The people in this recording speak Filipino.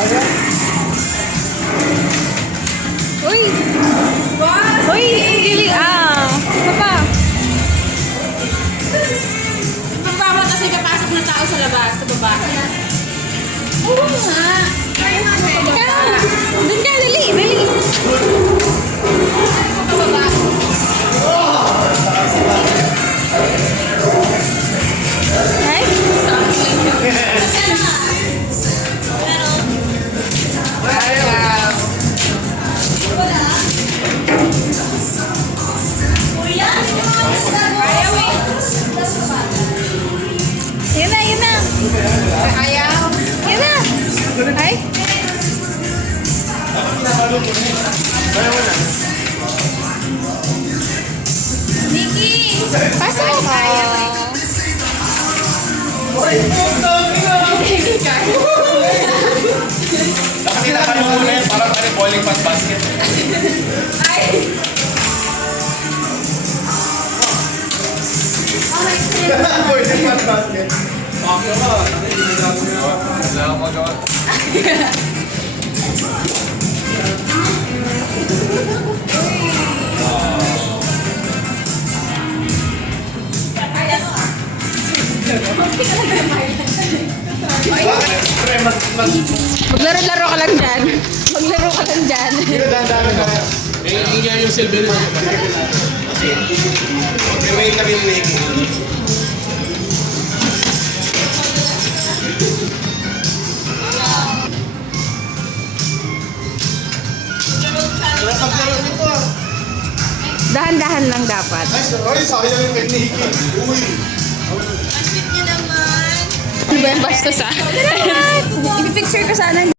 Uy! Uy! Ang giling! Isa pa! Pagbaba kasi kapasok na tao sa labas, sa baba. Oo nga. Kaya natin. Doon ka! Dali! Dali! Pababa. Ay? Yun na! Yun na! Ayaw. Yun na! Ay? Nikki! Pasok! Dapat tinakalo mo na yan, parang boiling pot basket. Ay! Boiling pot basket. Okay ba? Wala akong magawa. Maglaro-laro ka lang dyan. Maglaro ka lang dyan. Hindi nga yung silver na. May kami making. Dahan-dahan lang dapat. Ay, sayang yung kay Nikki. Uy! Ang sweet niyo naman. Ano ba yan? Bastos ah. Ipipicture ko sana.